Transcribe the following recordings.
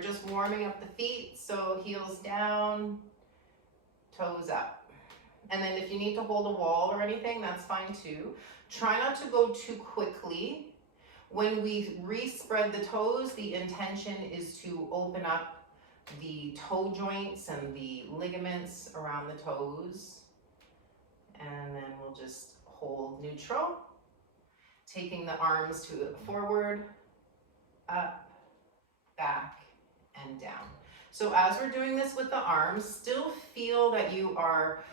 We're just warming up the feet, so heels down, toes up. And then if you need to hold a wall or anything, that's fine too. Try not to go too quickly. When we re-spread the toes, the intention is to open up the toe joints and the ligaments around the toes. And then we'll just hold neutral, taking the arms to forward, up, back, and down. So as we're doing this with the arms, still feel that you are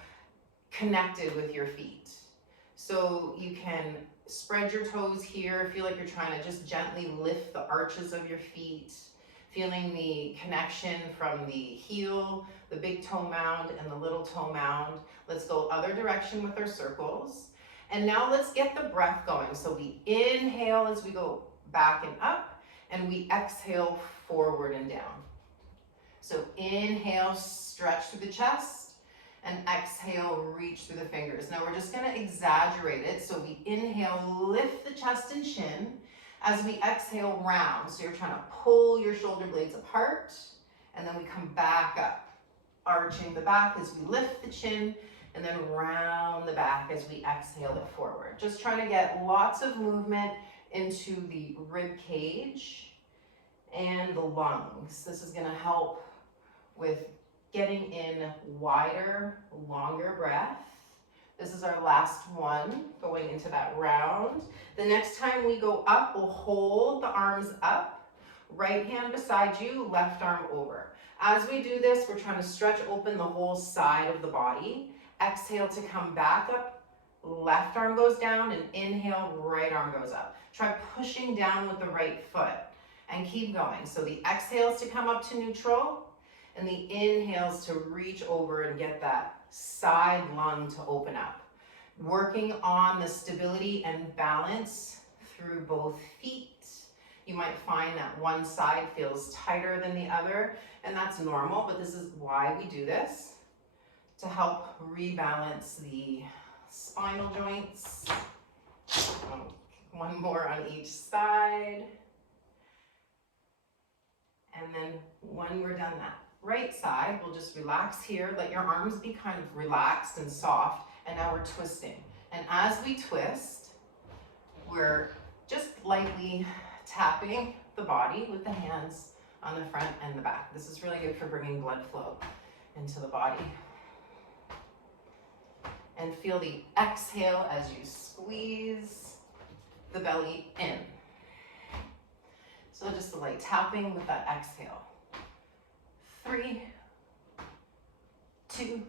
connected with your feet. So you can spread your toes here, feel like you're trying to just gently lift the arches of your feet, feeling the connection from the heel, the big toe mound, and the little toe mound. Let's go other direction with our circles. And now let's get the breath going. So we inhale as we go back and up, and we exhale forward and down. So inhale, stretch through the chest, and exhale, reach through the fingers. Now we're just gonna exaggerate it. So we inhale, lift the chest and chin. As we exhale, round. So you're trying to pull your shoulder blades apart, and then we come back up, arching the back as we lift the chin, and then round the back as we exhale it forward. Just trying to get lots of movement into the rib cage and the lungs. This is gonna help with getting in wider, longer breath. This is our last one, going into that round. The next time we go up, we'll hold the arms up, right hand beside you, left arm over. As we do this, we're trying to stretch open the whole side of the body. Exhale to come back up, left arm goes down, and inhale, right arm goes up. Try pushing down with the right foot and keep going. So the exhales to come up to neutral, and the inhales to reach over and get that side lung to open up. Working on the stability and balance through both feet. You might find that one side feels tighter than the other, and that's normal, but this is why we do this, to help rebalance the spinal joints. One more on each side. And then when we're done that right side, we'll just relax here. Let your arms be kind of relaxed and soft. And now we're twisting. And as we twist, we're just lightly tapping the body with the hands on the front and the back. This is really good for bringing blood flow into the body. And feel the exhale as you squeeze the belly in. So just a light tapping with that exhale. 3, 2,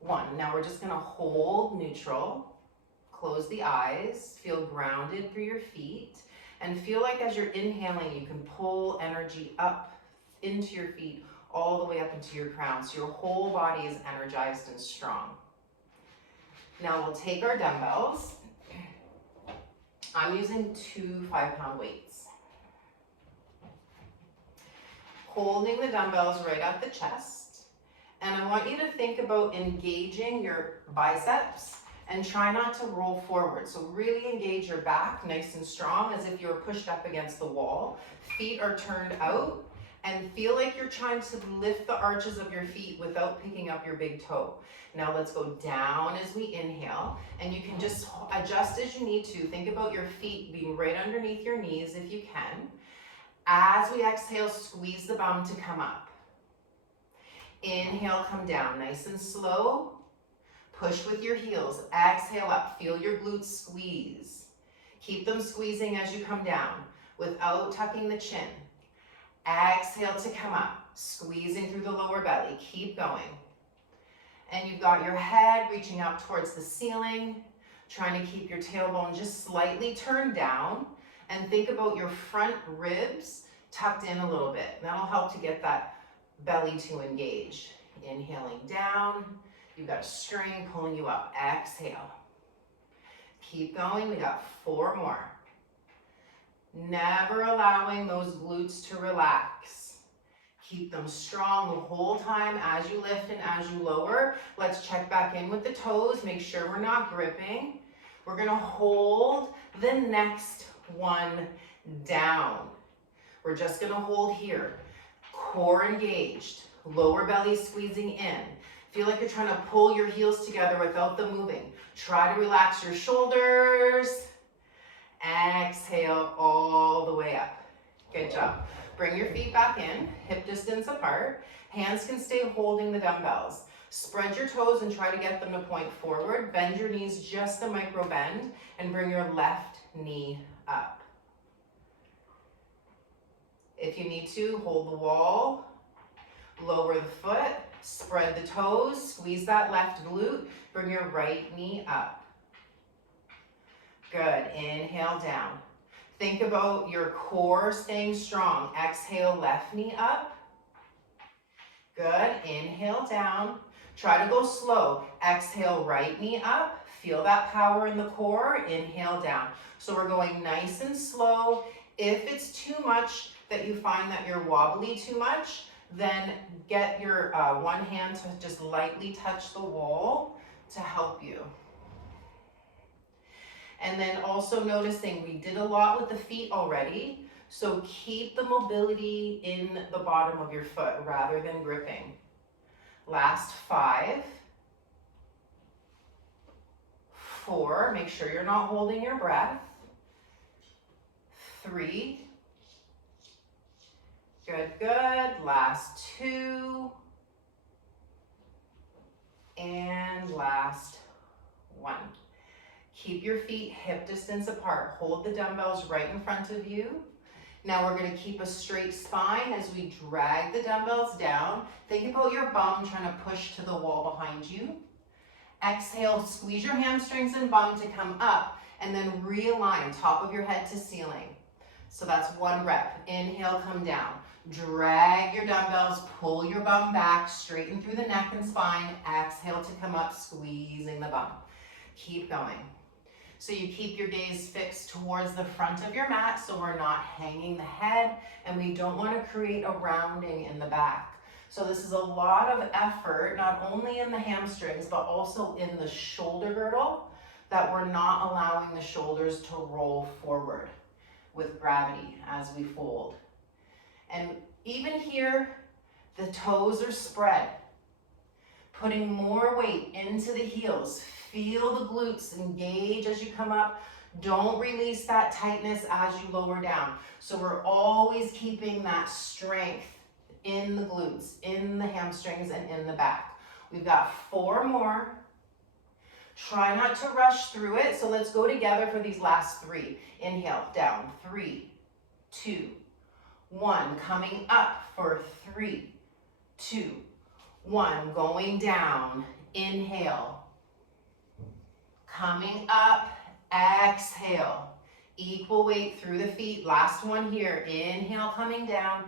1. Now we're just gonna hold neutral, close the eyes, feel grounded through your feet, and feel like as you're inhaling, you can pull energy up into your feet, all the way up into your crown, so your whole body is energized and strong. Now we'll take our dumbbells. I'm using 2 5-pound weights. Holding the dumbbells right at the chest. And I want you to think about engaging your biceps and try not to roll forward. So really engage your back nice and strong as if you were pushed up against the wall. Feet are turned out, and feel like you're trying to lift the arches of your feet without picking up your big toe. Now let's go down as we inhale, and you can just adjust as you need to. Think about your feet being right underneath your knees if you can. As we exhale, squeeze the bum to come up. Inhale, come down, nice and slow. Push with your heels, exhale up, feel your glutes squeeze. Keep them squeezing as you come down without tucking the chin. Exhale to come up, squeezing through the lower belly, keep going. And you've got your head reaching up towards the ceiling, trying to keep your tailbone just slightly turned down, and think about your front ribs tucked in a little bit. That'll help to get that belly to engage. Inhaling down, you've got a string pulling you up. Exhale. Keep going, we got 4 more. Never allowing those glutes to relax. Keep them strong the whole time as you lift and as you lower. Let's check back in with the toes, make sure we're not gripping. We're gonna hold the next one down. We're just gonna hold here. Core engaged, lower belly squeezing in. Feel like you're trying to pull your heels together without them moving. Try to relax your shoulders. Exhale all the way up. Good job. Bring your feet back in, hip distance apart. Hands can stay holding the dumbbells. Spread your toes and try to get them to point forward. Bend your knees just a micro bend and bring your left knee up. If you need to, hold the wall, lower the foot, spread the toes, squeeze that left glute, bring your right knee up. Good, inhale down. Think about your core staying strong. Exhale, left knee up. Good, inhale down. Try to go slow. Exhale, right knee up. Feel that power in the core, inhale down. So we're going nice and slow. If it's too much, that you find that you're wobbly too much, then get your one hand to just lightly touch the wall to help you. And then also noticing we did a lot with the feet already, so keep the mobility in the bottom of your foot rather than gripping. Last 5, 4, make sure you're not holding your breath. 3, good, good. Last 2. And last 1. Keep your feet hip distance apart. Hold the dumbbells right in front of you. Now we're gonna keep a straight spine as we drag the dumbbells down. Think about your bum trying to push to the wall behind you. Exhale, squeeze your hamstrings and bum to come up, and then realign top of your head to ceiling. So that's 1 rep. Inhale, come down. Drag your dumbbells, pull your bum back, straighten through the neck and spine. Exhale to come up, squeezing the bum. Keep going. So you keep your gaze fixed towards the front of your mat so we're not hanging the head, and we don't want to create a rounding in the back. So this is a lot of effort, not only in the hamstrings, but also in the shoulder girdle, that we're not allowing the shoulders to roll forward with gravity as we fold. And even here, the toes are spread, putting more weight into the heels. Feel the glutes engage as you come up. Don't release that tightness as you lower down. So we're always keeping that strength in the glutes, in the hamstrings, and in the back. We've got 4 more. Try not to rush through it. So let's go together for these last 3. Inhale, down, 3, 2, 1. Coming up for 3, 2, 1. Going down. Inhale. Coming up. Exhale. Equal weight through the feet. Last one here. Inhale, coming down.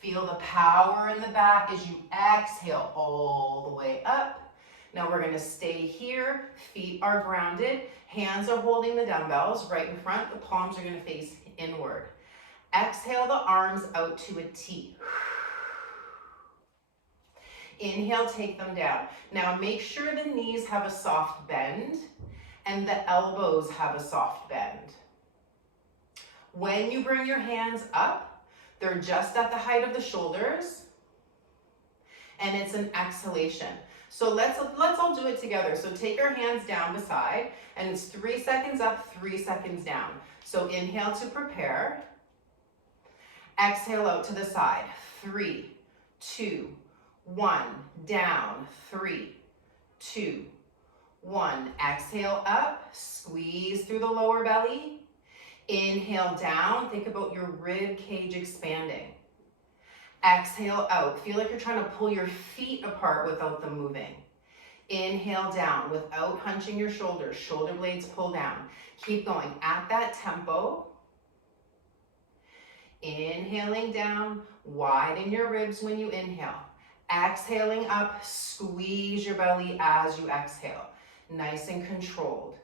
Feel the power in the back as you exhale all the way up. Now we're going to stay here. Feet are grounded. Hands are holding the dumbbells right in front. The palms are going to face inward. Exhale the arms out to a T. Inhale, take them down. Now make sure the knees have a soft bend and the elbows have a soft bend. When you bring your hands up, they're just at the height of the shoulders, and it's an exhalation. So let's all do it together. So take your hands down beside, and it's 3 seconds up, 3 seconds down. So inhale to prepare. Exhale out to the side. 3, 2, 1. Down. 3, 2, 1. Exhale up. Squeeze through the lower belly. Inhale down. Think about your rib cage expanding. Exhale out. Feel like you're trying to pull your feet apart without them moving. Inhale down without hunching your shoulders. Shoulder blades pull down. Keep going at that tempo. Inhaling down. Widen your ribs when you inhale. Exhaling up. Squeeze your belly as you exhale. Nice and controlled.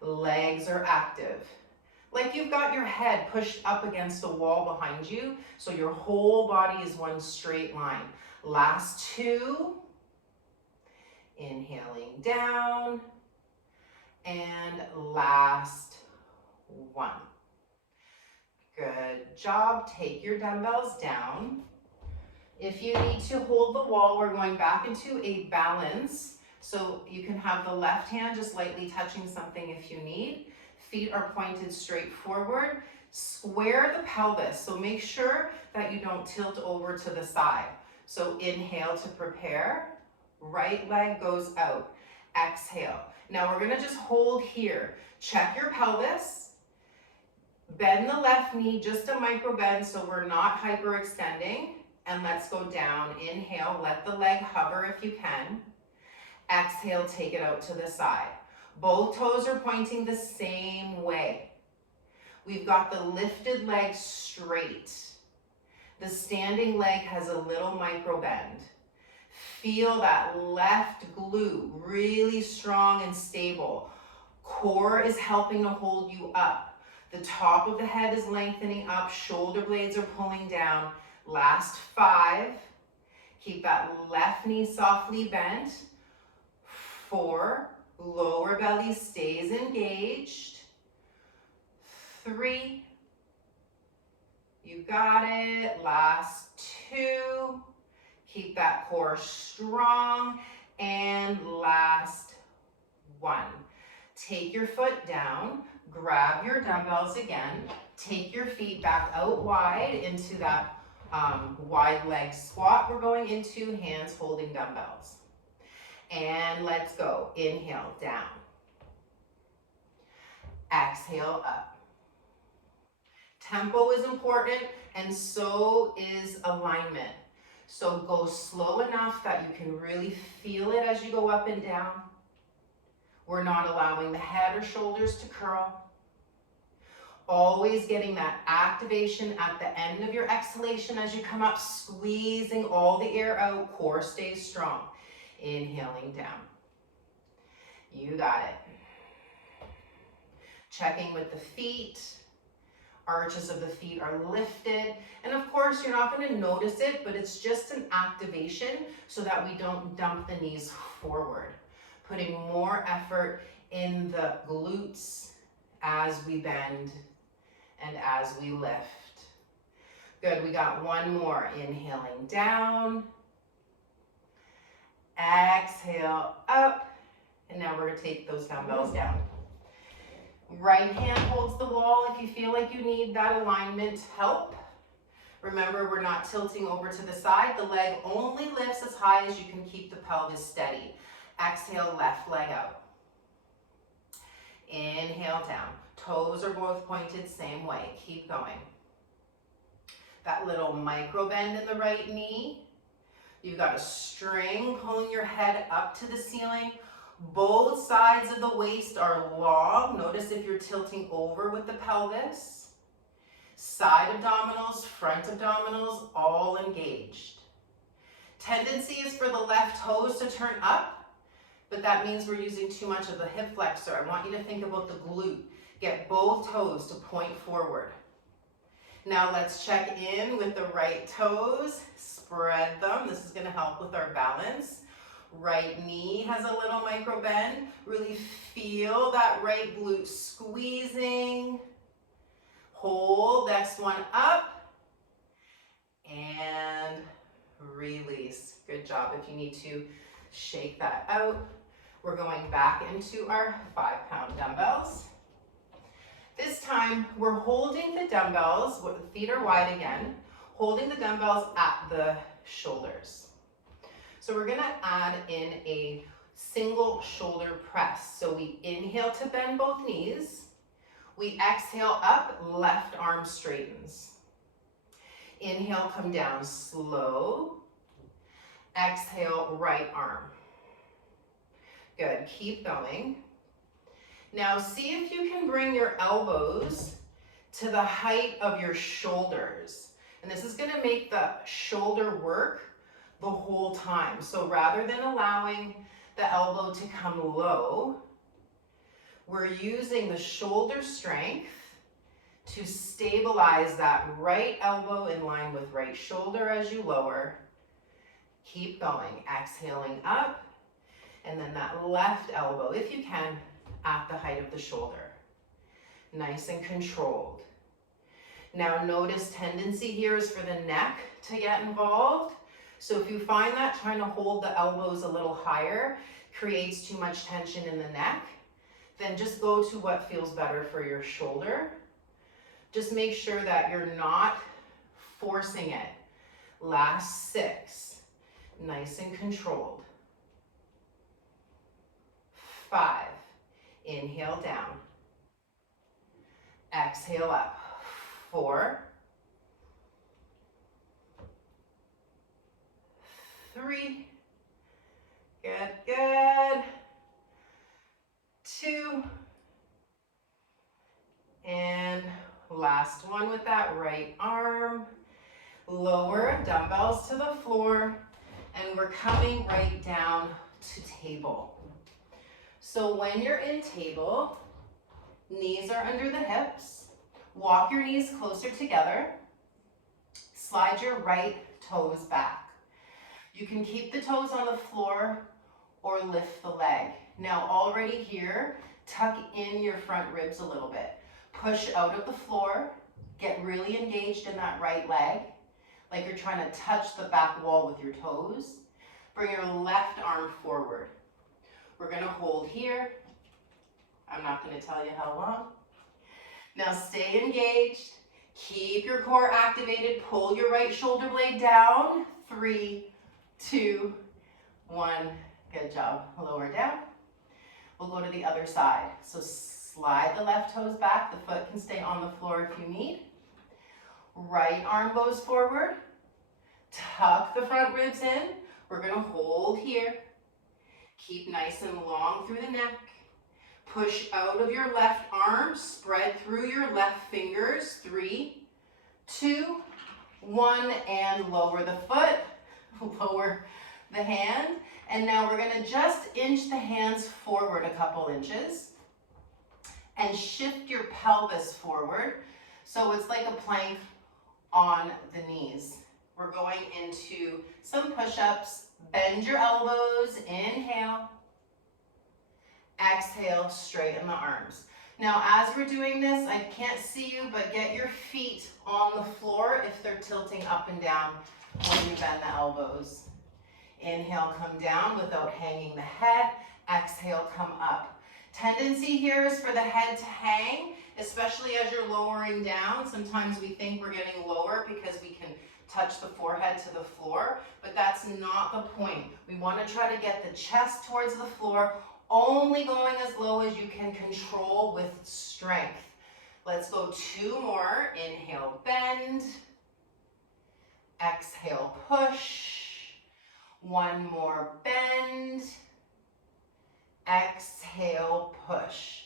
Legs are active. Like you've got your head pushed up against a wall behind you, so your whole body is one straight line. Last 2. Inhaling down. And last 1. Good job. Take your dumbbells down. If you need to hold the wall, we're going back into a balance. So you can have the left hand just lightly touching something if you need. Feet are pointed straight forward. Square the pelvis. So make sure that you don't tilt over to the side. So inhale to prepare. Right leg goes out. Exhale. Now we're gonna just hold here. Check your pelvis. Bend the left knee, just a micro bend so we're not hyperextending. And let's go down. Inhale, let the leg hover if you can. Exhale, take it out to the side. Both toes are pointing the same way. We've got the lifted leg straight. The standing leg has a little micro bend. Feel that left glute really strong and stable. Core is helping to hold you up. The top of the head is lengthening up. Shoulder blades are pulling down. Last 5. Keep that left knee softly bent. 4. Lower belly stays engaged. 3. You got it. Last 2. Keep that core strong. And last 1. Take your foot down. Grab your dumbbells again. Take your feet back out wide into that wide leg squat we're going into, hands holding dumbbells. And let's go. Inhale, down. Exhale, up. Tempo is important, and so is alignment. So go slow enough that you can really feel it as you go up and down. We're not allowing the head or shoulders to curl. Always getting that activation at the end of your exhalation as you come up, squeezing all the air out, core stays strong. Inhaling down. You got it. Checking with the feet. Arches of the feet are lifted. And of course, you're not going to notice it, but it's just an activation so that we don't dump the knees forward. Putting more effort in the glutes as we bend and as we lift. Good, we got one more. Inhaling down. Exhale up. And now we're gonna take those dumbbells down. Right hand holds the wall if you feel like you need that alignment help. Remember, we're not tilting over to the side. The leg only lifts as high as you can keep the pelvis steady. Exhale, left leg out. Inhale down. Toes are both pointed same way. Keep going. That little micro bend in the right knee. You've got a string pulling your head up to the ceiling. Both sides of the waist are long. Notice if you're tilting over with the pelvis. Side abdominals, front abdominals, all engaged. Tendency is for the left toes to turn up, but that means we're using too much of the hip flexor. I want you to think about the glute. Get both toes to point forward. Now let's check in with the right toes. Spread them. This is going to help with our balance. Right knee has a little micro bend. Really feel that right glute squeezing. Hold. Next one up. And release. Good job. If you need to shake that out. We're going back into our 5-pound dumbbells. This time we're holding the dumbbells, the feet are wide again, holding the dumbbells at the shoulders. So we're gonna add in a single shoulder press. So we inhale to bend both knees. We exhale up, left arm straightens. Inhale, come down slow. Exhale, right arm. Good, keep going. Now see if you can bring your elbows to the height of your shoulders. And this is gonna make the shoulder work the whole time. So rather than allowing the elbow to come low, we're using the shoulder strength to stabilize that right elbow in line with right shoulder as you lower. Keep going, exhaling up, and then that left elbow, if you can, at the height of the shoulder. Nice and controlled. Now notice tendency here is for the neck to get involved. So if you find that trying to hold the elbows a little higher creates too much tension in the neck, then just go to what feels better for your shoulder. Just make sure that you're not forcing it. Last 6, nice and controlled. 5, inhale down. Exhale up. 4, 3, good, good. 2, and last one with that right arm. Lower dumbbells to the floor, and we're coming right down to table. So when you're in table, knees are under the hips. Walk your knees closer together. Slide your right toes back. You can keep the toes on the floor or lift the leg. Now already here, tuck in your front ribs a little bit. Push out of the floor. Get really engaged in that right leg, like you're trying to touch the back wall with your toes. Bring your left arm forward. We're gonna hold here. I'm not gonna tell you how long. Now stay engaged. Keep your core activated. Pull your right shoulder blade down. 3, 2, 1. Good job. Lower down. We'll go to the other side. So slide the left toes back. The foot can stay on the floor if you need. Right arm goes forward. Tuck the front ribs in. We're gonna hold here. Keep nice and long through the neck. Push out of your left arm. Spread through your left fingers. 3, 2, 1, and lower the foot. Lower the hand. And now we're gonna just inch the hands forward a couple inches and shift your pelvis forward. So it's like a plank on the knees. We're going into some push-ups. Bend your elbows, inhale. Exhale, straighten the arms. Now as we're doing this, I can't see you, but get your feet on the floor if they're tilting up and down when you bend the elbows. Inhale, come down without hanging the head. Exhale, come up. Tendency here is for the head to hang, especially as you're lowering down. Sometimes we think we're getting lower because we can touch the forehead to the floor, but that's not the point. We want to try to get the chest towards the floor, only going as low as you can control with strength. Let's go 2 more. Inhale, bend. Exhale, push. 1 more, bend. Exhale, push.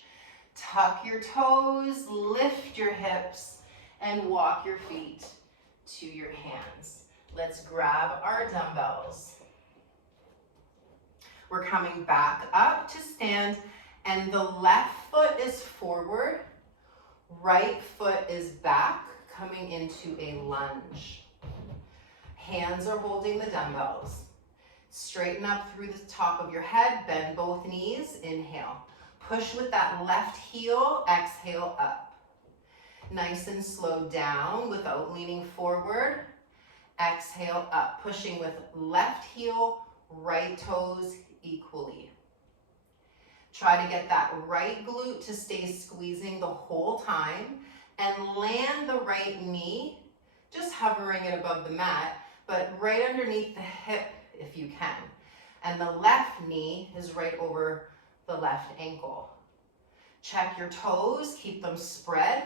Tuck your toes, lift your hips, and walk your feet to your hands. Let's grab our dumbbells. We're coming back up to stand, and the left foot is forward, right foot is back, coming into a lunge. Hands are holding the dumbbells. Straighten up through the top of your head, bend both knees, inhale. Push with that left heel, exhale up. Nice and slow down without leaning forward. Exhale up, pushing with left heel, right toes equally. Try to get that right glute to stay squeezing the whole time and land the right knee, just hovering it above the mat, but right underneath the hip if you can. And the left knee is right over the left ankle. Check your toes, keep them spread.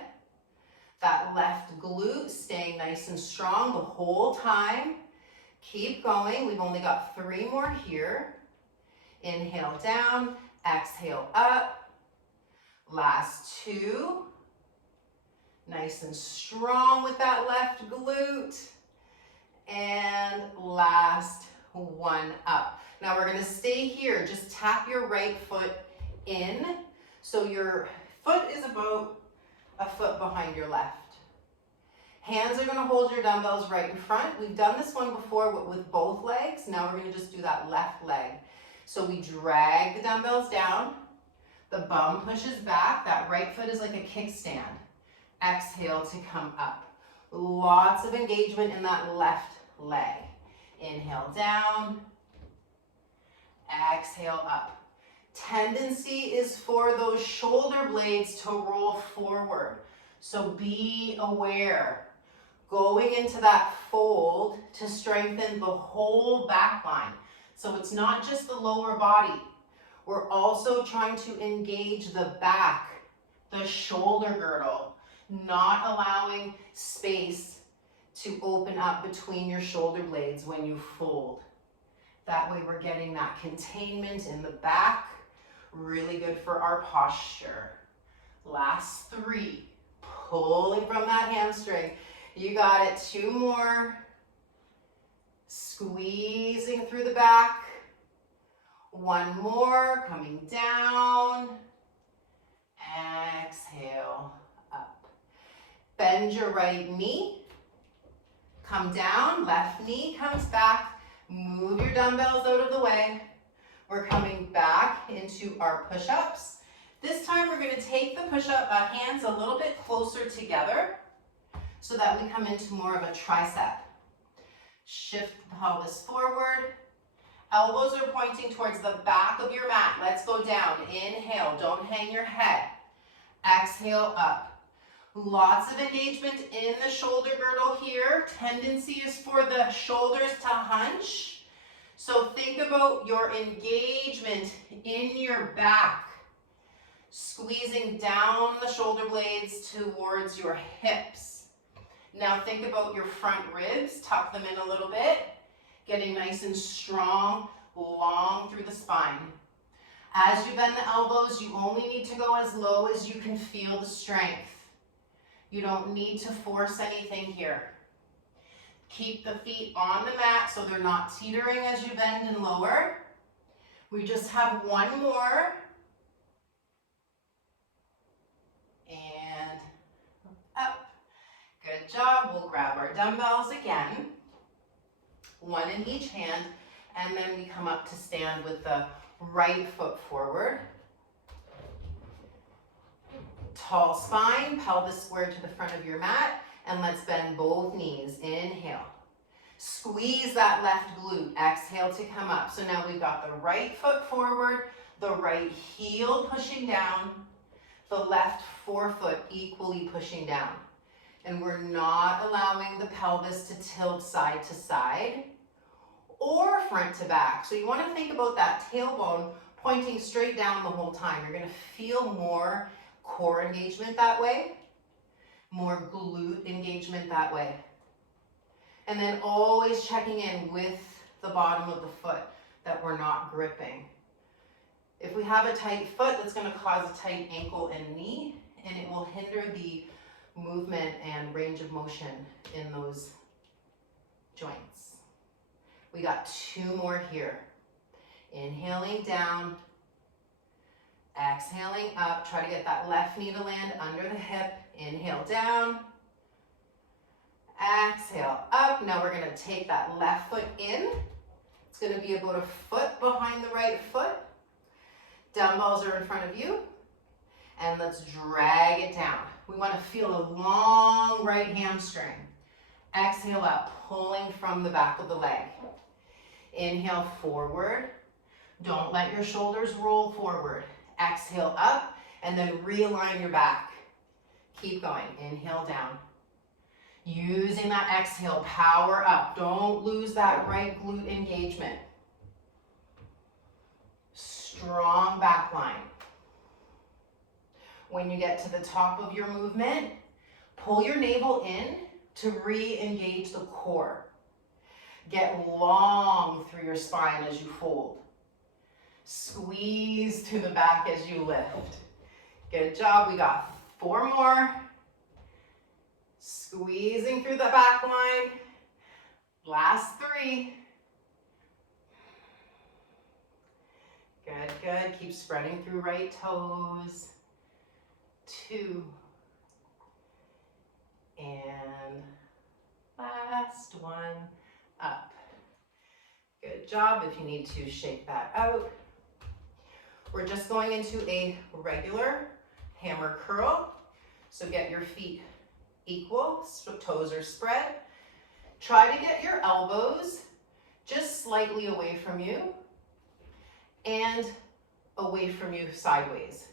That left glute staying nice and strong the whole time. Keep going. We've only got 3 more here. Inhale down, exhale up. Last 2. Nice and strong with that left glute. And last 1 up. Now we're going to stay here. Just tap your right foot in. So your foot is about a foot behind your left. Hands are going to hold your dumbbells right in front. We've done this one before with both legs. Now we're going to just do that left leg. So we drag the dumbbells down. The bum pushes back. That right foot is like a kickstand. Exhale to come up. Lots of engagement in that left leg. Inhale down, exhale up. Tendency is for those shoulder blades to roll forward. So be aware. Going into that fold to strengthen the whole back line. So it's not just the lower body. We're also trying to engage the back, the shoulder girdle, not allowing space to open up between your shoulder blades when you fold. That way we're getting that containment in the back. Really good for our posture. Last 3. Pulling from that hamstring. You got it. 2 more. Squeezing through the back. 1 more. Coming down. Exhale up. Bend your right knee. Come down. Left knee comes back. Move your dumbbells out of the way. We're coming back into our push-ups. This time we're going to take the push-up hands a little bit closer together so that we come into more of a tricep. Shift the pelvis forward. Elbows are pointing towards the back of your mat. Let's go down. Inhale, don't hang your head. Exhale up. Lots of engagement in the shoulder girdle here. Tendency is for the shoulders to hunch. So think about your engagement in your back. Squeezing down the shoulder blades towards your hips. Now think about your front ribs. Tuck them in a little bit. Getting nice and strong, long through the spine. As you bend the elbows, you only need to go as low as you can feel the strength. You don't need to force anything here. Keep the feet on the mat so they're not teetering as you bend and lower. We just have 1 more. And up. Good job. We'll grab our dumbbells again. 1 in each hand. And then we come up to stand with the right foot forward. Tall spine, pelvis squared to the front of your mat. And let's bend both knees. Inhale. Squeeze that left glute. Exhale to come up. So now we've got the right foot forward, the right heel pushing down, the left forefoot equally pushing down. And we're not allowing the pelvis to tilt side to side or front to back. So you want to think about that tailbone pointing straight down the whole time. You're going to feel more core engagement that way. More glute engagement that way. And then always checking in with the bottom of the foot that we're not gripping. If we have a tight foot, that's going to cause a tight ankle and knee, and it will hinder the movement and range of motion in those joints. We got 2 more here. Inhaling down, exhaling up. Try to get that left knee to land under the hip. Inhale down, exhale up. Now we're going to take that left foot in. It's going to be about 1 foot behind the right foot. Dumbbells are in front of you. And let's drag it down. We want to feel a long right hamstring. Exhale up, pulling from the back of the leg. Inhale forward. Don't let your shoulders roll forward. Exhale up, and then realign your back. Keep going. Inhale down. Using that exhale, power up. Don't lose that right glute engagement. Strong back line. When you get to the top of your movement, pull your navel in to re-engage the core. Get long through your spine as you fold. Squeeze through the back as you lift. Good job. We got 4 more. Squeezing through the back line. Last 3. Good, good. Keep spreading through right toes. 2. And last 1. Up. Good job. If you need to shake that out. We're just going into a regular hammer curl. So get your feet equal, so toes are spread. Try to get your elbows just slightly away from you and away from you sideways.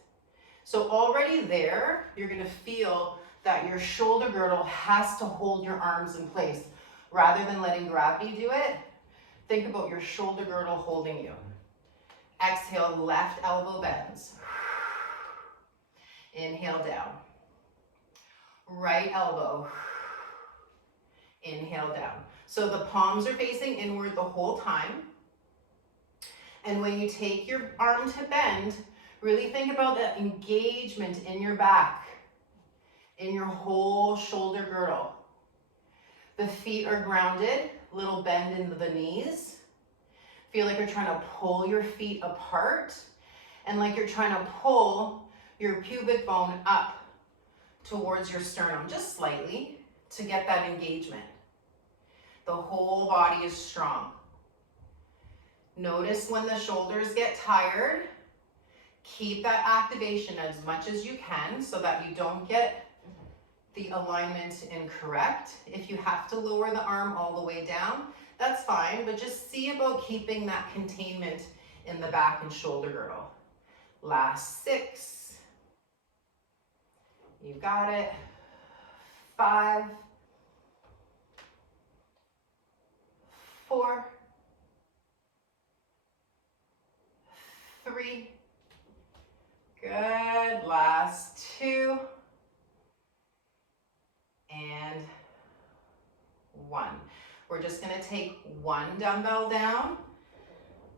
So already there, you're gonna feel that your shoulder girdle has to hold your arms in place. Rather than letting gravity do it, think about your shoulder girdle holding you. Exhale, left elbow bends. Inhale down. Right elbow. Inhale down. So the palms are facing inward the whole time. And when you take your arm to bend, really think about that engagement in your back, in your whole shoulder girdle. The feet are grounded, little bend into the knees. Feel like you're trying to pull your feet apart and like you're trying to pull your pubic bone up towards your sternum, just slightly, to get that engagement. The whole body is strong. Notice when the shoulders get tired, keep that activation as much as you can so that you don't get the alignment incorrect. If you have to lower the arm all the way down, that's fine, but just see about keeping that containment in the back and shoulder girdle. Last 6. You got it. 5, 4, 3. Good. Last 2. And 1. We're just going to take 1 dumbbell down.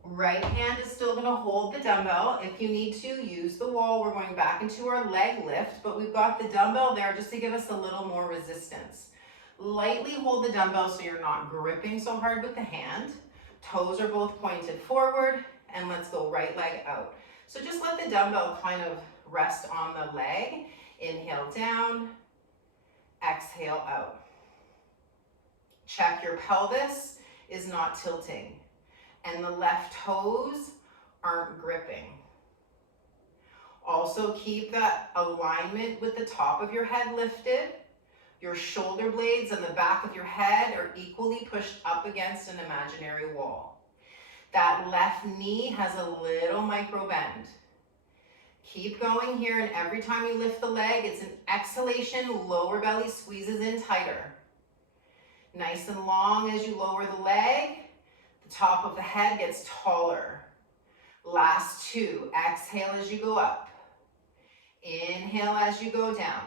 Right hand is still going to hold the dumbbell. If you need to, use the wall. We're going back into our leg lift, but we've got the dumbbell there just to give us a little more resistance. Lightly hold the dumbbell so you're not gripping so hard with the hand. Toes are both pointed forward, and let's go right leg out. So just let the dumbbell kind of rest on the leg. Inhale down, exhale out. Check your pelvis is not tilting and the left toes aren't gripping. Also keep that alignment with the top of your head lifted. Your shoulder blades and the back of your head are equally pushed up against an imaginary wall. That left knee has a little micro bend. Keep going here, and every time you lift the leg, it's an exhalation, lower belly squeezes in tighter. Nice and long as you lower the leg, the top of the head gets taller. Last 2, exhale as you go up. Inhale as you go down.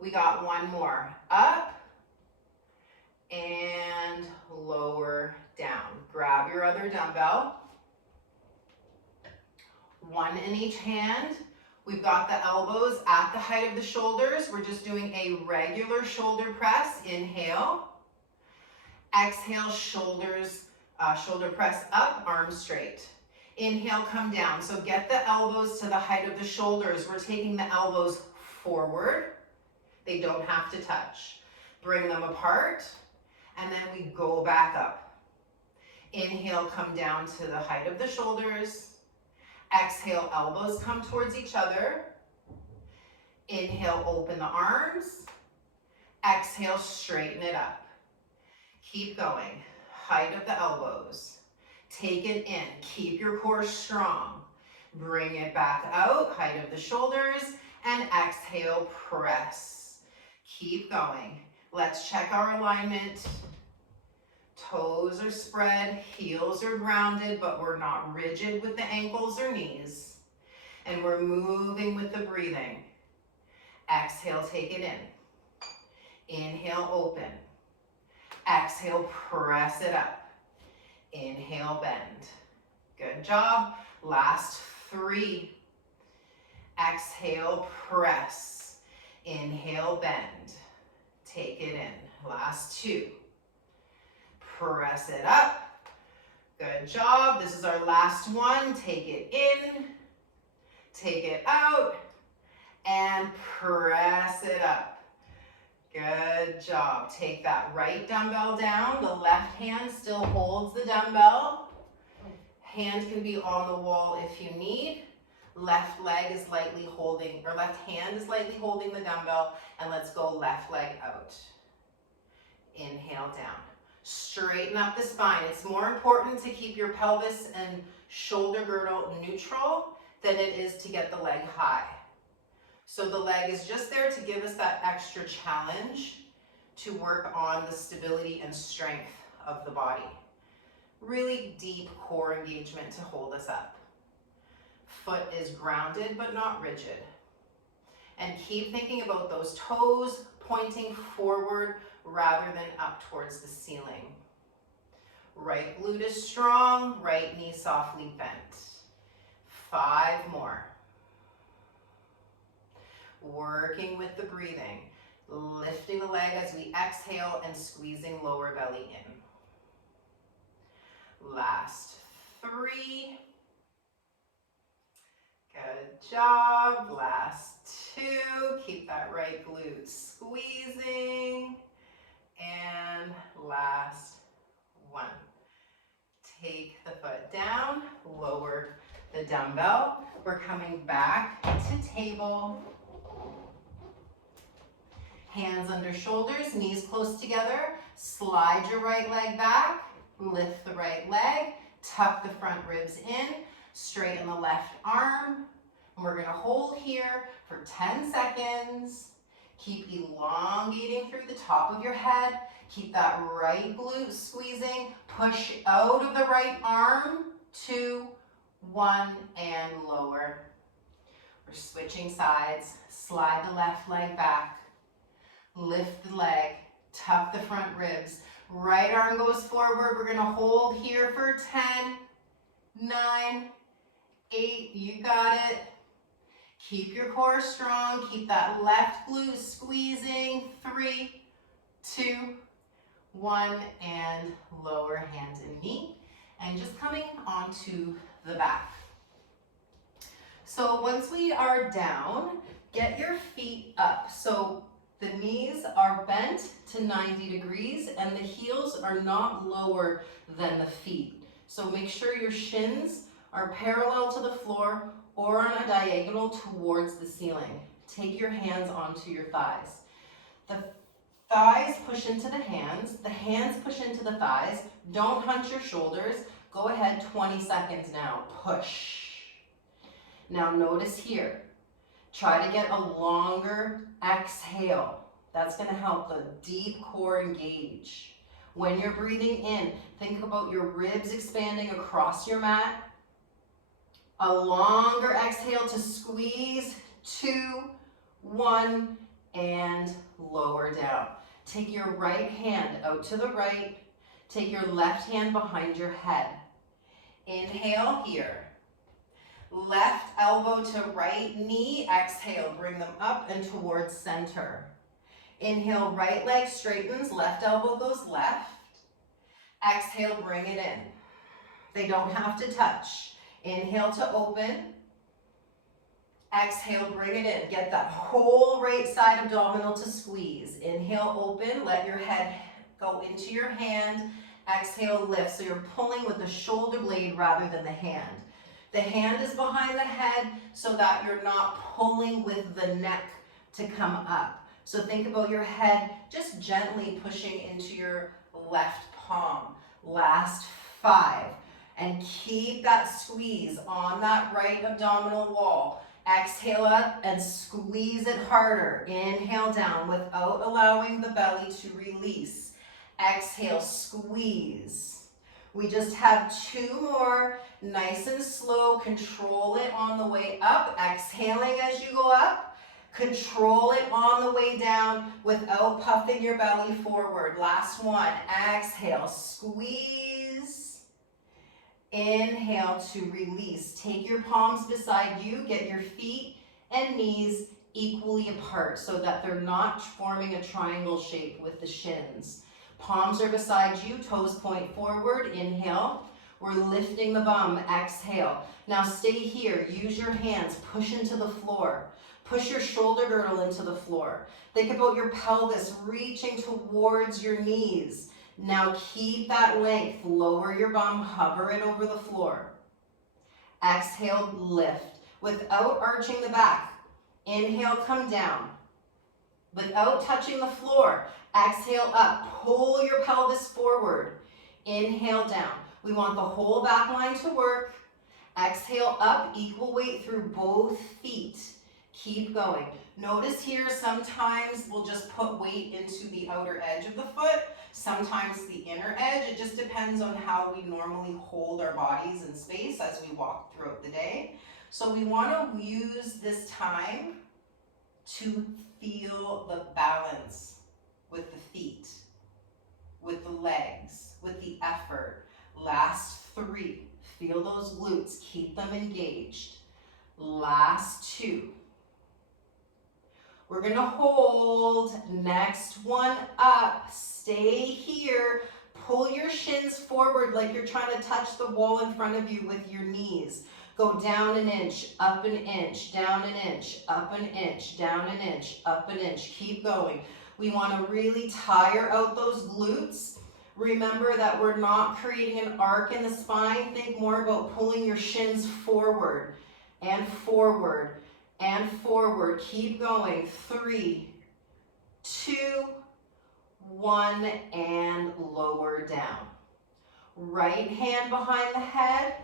We got 1 more. Up and lower down. Grab your other dumbbell. 1 in each hand. We've got the elbows at the height of the shoulders. We're just doing a regular shoulder press. Inhale. Exhale, shoulders, shoulder press up, arms straight. Inhale, come down. So get the elbows to the height of the shoulders. We're taking the elbows forward. They don't have to touch. Bring them apart, and then we go back up. Inhale, come down to the height of the shoulders. Exhale, elbows come towards each other. Inhale, open the arms. Exhale, straighten it up. Keep going. Height of the elbows. Take it in. Keep your core strong. Bring it back out. Height of the shoulders. And exhale, press. Keep going. Let's check our alignment. Toes are spread, heels are grounded, but we're not rigid with the ankles or knees. And we're moving with the breathing. Exhale, take it in. Inhale, open. Exhale, press it up. Inhale, bend. Good job. Last 3. Exhale, press. Inhale, bend. Take it in. Last 2. Press it up. Good job. This is our last one. Take it in. Take it out. And press it up. Good job. Take that right dumbbell down. The left hand still holds the dumbbell. Hand can be on the wall if you need. Left leg is lightly holding, or left hand is lightly holding the dumbbell, and let's go left leg out. Inhale down. Straighten up the spine. It's more important to keep your pelvis and shoulder girdle neutral than it is to get the leg high. So the leg is just there to give us that extra challenge to work on the stability and strength of the body. Really deep core engagement to hold us up. Foot is grounded but not rigid. And keep thinking about those toes pointing forward rather than up towards the ceiling. Right glute is strong, right knee softly bent. 5 more. Working with the breathing. Lifting the leg as we exhale and squeezing lower belly in. Last 3. Good job. Last 2. Keep that right glute squeezing. And last 1. Take the foot down, lower the dumbbell. We're coming back to table. Hands under shoulders, knees close together. Slide your right leg back, lift the right leg, tuck the front ribs in, straighten the left arm. And we're gonna hold here for 10 seconds. Keep elongating through the top of your head. Keep that right glute squeezing. Push out of the right arm. 2, 1, and lower. We're switching sides. Slide the left leg back. Lift the leg. Tuck the front ribs. Right arm goes forward. We're going to hold here for 10, 9, 8. You got it. Keep your core strong. Keep that left glute squeezing. 3, 2, 1, and lower hands and knee. And just coming onto the back. So once we are down, get your feet up. So the knees are bent to 90 degrees and the heels are not lower than the feet. So make sure your shins are parallel to the floor or on a diagonal towards the ceiling. Take your hands onto your thighs. The thighs push into the hands push into the thighs. Don't hunch your shoulders. Go ahead, 20 seconds now. Push. Now notice here. Try to get a longer exhale. That's going to help the deep core engage. When you're breathing in, think about your ribs expanding across your mat. A longer exhale to squeeze. 2, 1, and lower down. Take your right hand out to the right. Take your left hand behind your head. Inhale here. Left elbow to right knee. Exhale, bring them up and towards center. Inhale, right leg straightens, left elbow goes left. Exhale, bring it in. They don't have to touch. Inhale to open. Exhale, bring it in. Get that whole right side abdominal to squeeze. Inhale, open. Let your head go into your hand. Exhale, lift. So you're pulling with the shoulder blade rather than the hand. The hand is behind the head so that you're not pulling with the neck to come up. So think about your head just gently pushing into your left palm. Last 5. And keep that squeeze on that right abdominal wall. Exhale up and squeeze it harder. Inhale down without allowing the belly to release. Exhale, squeeze. We just have 2 more, nice and slow. Control it on the way up. Exhaling as you go up. Control it on the way down without puffing your belly forward. Last 1. Exhale, squeeze. Inhale to release. Take your palms beside you. Get your feet and knees equally apart so that they're not forming a triangle shape with the shins. Palms are beside you, toes point forward. Inhale. We're lifting the bum. Exhale. Now stay here. Use your hands. Push into the floor. Push your shoulder girdle into the floor. Think about your pelvis reaching towards your knees. Now keep that length. Lower your bum. Hover it over the floor. Exhale, lift. without arching the back. Inhale, come down. Without touching the floor, exhale up. Pull your pelvis forward. Inhale down. We want the whole back line to work. Exhale up, equal weight through both feet. Keep going. Notice here, sometimes we'll just put weight into the outer edge of the foot, sometimes the inner edge. It just depends on how we normally hold our bodies in space as we walk throughout the day. So we want to use this time to feel the balance with the feet, with the legs, with the effort. Last 3. Feel those glutes. Keep them engaged. Last 2. We're going to hold. Next one up. Stay here. Pull your shins forward like you're trying to touch the wall in front of you with your knees. Go down an inch, up an inch, down an inch, up an inch, down an inch, up an inch. Keep going. We want to really tire out those glutes. Remember that we're not creating an arc in the spine. Think more about pulling your shins forward and forward and forward. Keep going. 3, 2, 1, and lower down. Right hand behind the head.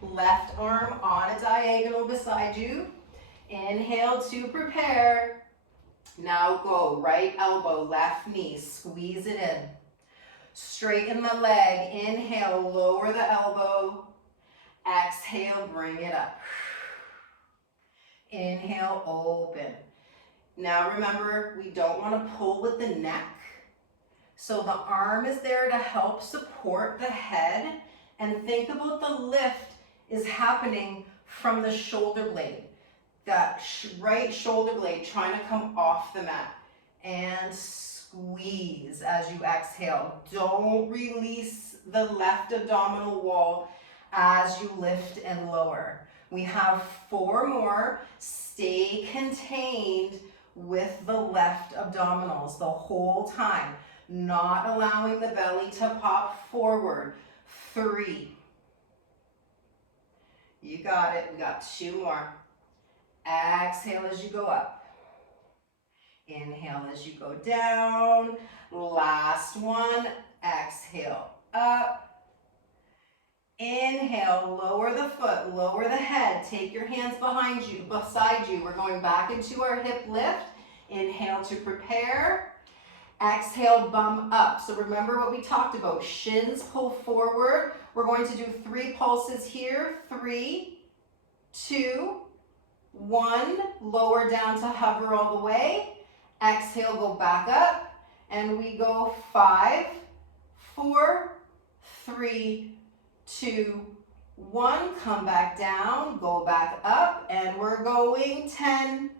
Left arm on a diagonal beside you. Inhale to prepare. Now go. Right elbow, left knee. Squeeze it in. Straighten the leg. Inhale, lower the elbow. Exhale, bring it up. Inhale, open. Now remember, we don't want to pull with the neck. So the arm is there to help support the head. And think about the lift is happening from the shoulder blade. That right shoulder blade trying to come off the mat. And squeeze as you exhale. Don't release the left abdominal wall as you lift and lower. We have 4 more. Stay contained with the left abdominals the whole time. Not allowing the belly to pop forward. 3. You got it. We got 2 more. Exhale as you go up. Inhale as you go down. Last one. Exhale up. Inhale, lower the foot, lower the head. Take your hands behind you, beside you. We're going back into our hip lift. Inhale to prepare. Exhale, bum up. So remember what we talked about. Shins pull forward. We're going to do 3 pulses here. 3, 2, 1. Lower down to hover all the way. Exhale, go back up. And we go 5, 4, 3, 2, 1. Come back down. Go back up. And we're going 10,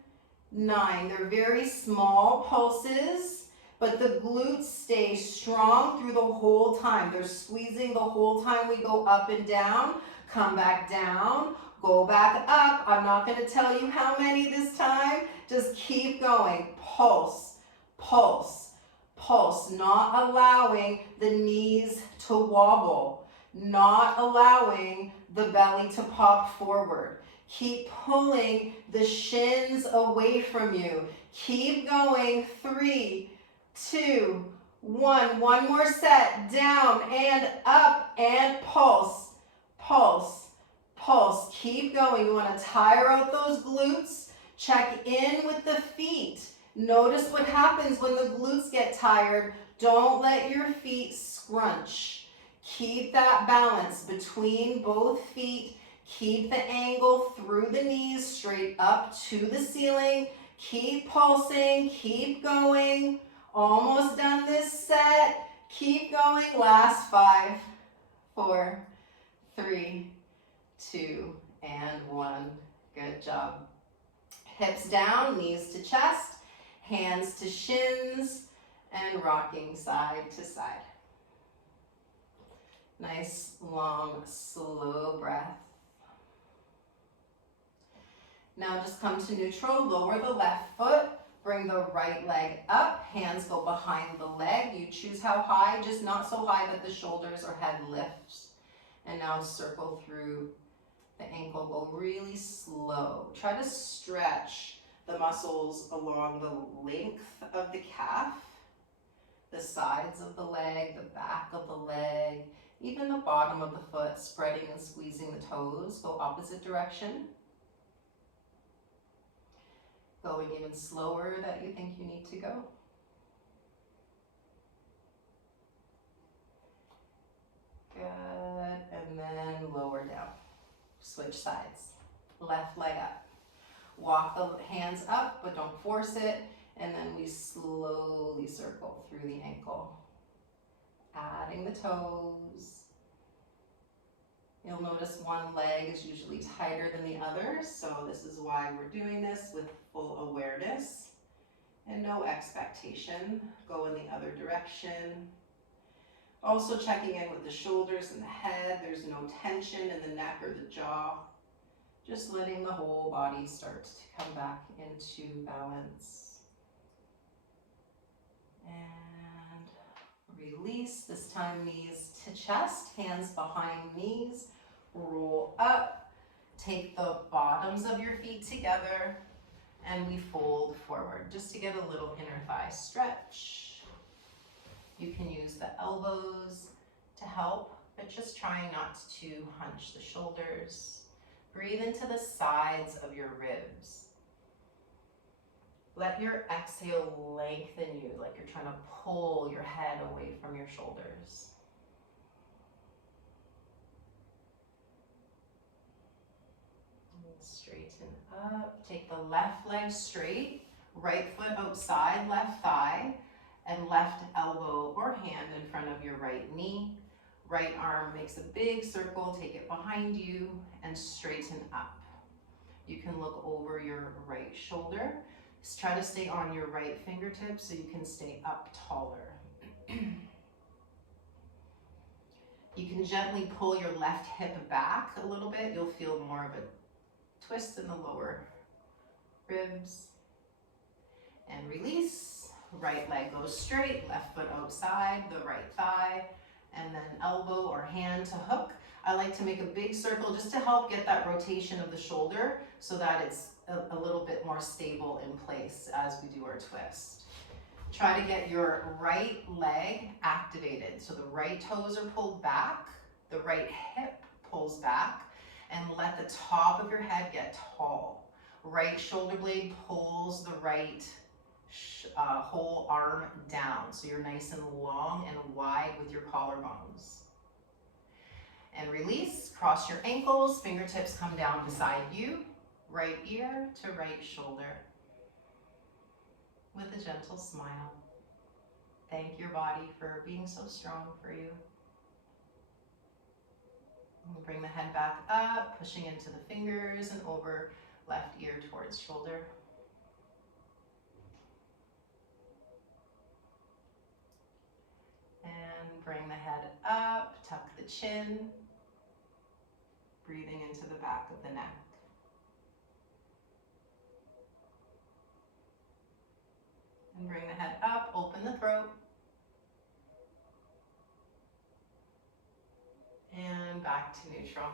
9. They're very small pulses. But the glutes stay strong through the whole time. They're squeezing the whole time we go up and down. Come back down. Go back up. I'm not going to tell you how many this time. Just keep going. Pulse, pulse, pulse. Not allowing the knees to wobble. Not allowing the belly to pop forward. Keep pulling the shins away from you. Keep going. 3, 2, 1. One more set. Down and up and pulse, pulse, pulse. Keep going. You want to tire out those glutes. Check in with the feet. Notice what happens when the glutes get tired. Don't let your feet scrunch. Keep that balance between both feet. Keep the angle through the knees straight up to the ceiling. Keep pulsing. Keep going. Almost done this set. Keep going. Last 5, 4, 3, 2, and 1. Good job. Hips down, knees to chest, hands to shins, and rocking side to side. Nice, long, slow breath. Now just come to neutral. Lower the left foot. Bring the right leg up, hands go behind the leg. You choose how high, just not so high that the shoulders or head lifts. And now circle through the ankle, go really slow. Try to stretch the muscles along the length of the calf, the sides of the leg, the back of the leg, even the bottom of the foot, spreading and squeezing the toes. Go opposite direction. Going even slower that you think you need to go. Good, and then lower down. Switch sides. Left leg up. Walk the hands up, but don't force it. And then we slowly circle through the ankle. Adding the toes. You'll notice one leg is usually tighter than the other, so this is why we're doing this with full awareness and no expectation. Go in the other direction. Also checking in with the shoulders and the head. There's no tension in the neck or the jaw. Just letting the whole body start to come back into balance. And release. This time knees to chest, hands behind knees. Roll up. Take the bottoms of your feet together and we fold forward just to get a little inner thigh stretch. You can use the elbows to help, but just trying not to hunch the shoulders. Breathe into the sides of your ribs. Let your exhale lengthen you, like you're trying to pull your head away from your shoulders. And straighten up. Take the left leg straight, right foot outside, left thigh, and left elbow or hand in front of your right knee. Right arm makes a big circle, take it behind you and straighten up. You can look over your right shoulder. Just try to stay on your right fingertips so you can stay up taller. You can gently pull your left hip back a little bit. You'll feel more of a twist in the lower ribs. And release. Right leg goes straight, left foot outside, the right thigh, and then elbow or hand to hook. I like to make a big circle just to help get that rotation of the shoulder so that it's a little bit more stable in place as we do our twist. Try to get your right leg activated. So the right toes are pulled back, the right hip pulls back, and let the top of your head get tall. Right shoulder blade pulls the right whole arm down, so you're nice and long and wide with your collarbones. And release, cross your ankles, fingertips come down beside you, right ear to right shoulder. With a gentle smile. Thank your body for being so strong for you. And bring the head back up, pushing into the fingers and over left ear towards shoulder. And bring the head up, tuck the chin, breathing into the back of the neck. And bring the head up, open the throat. And back to neutral.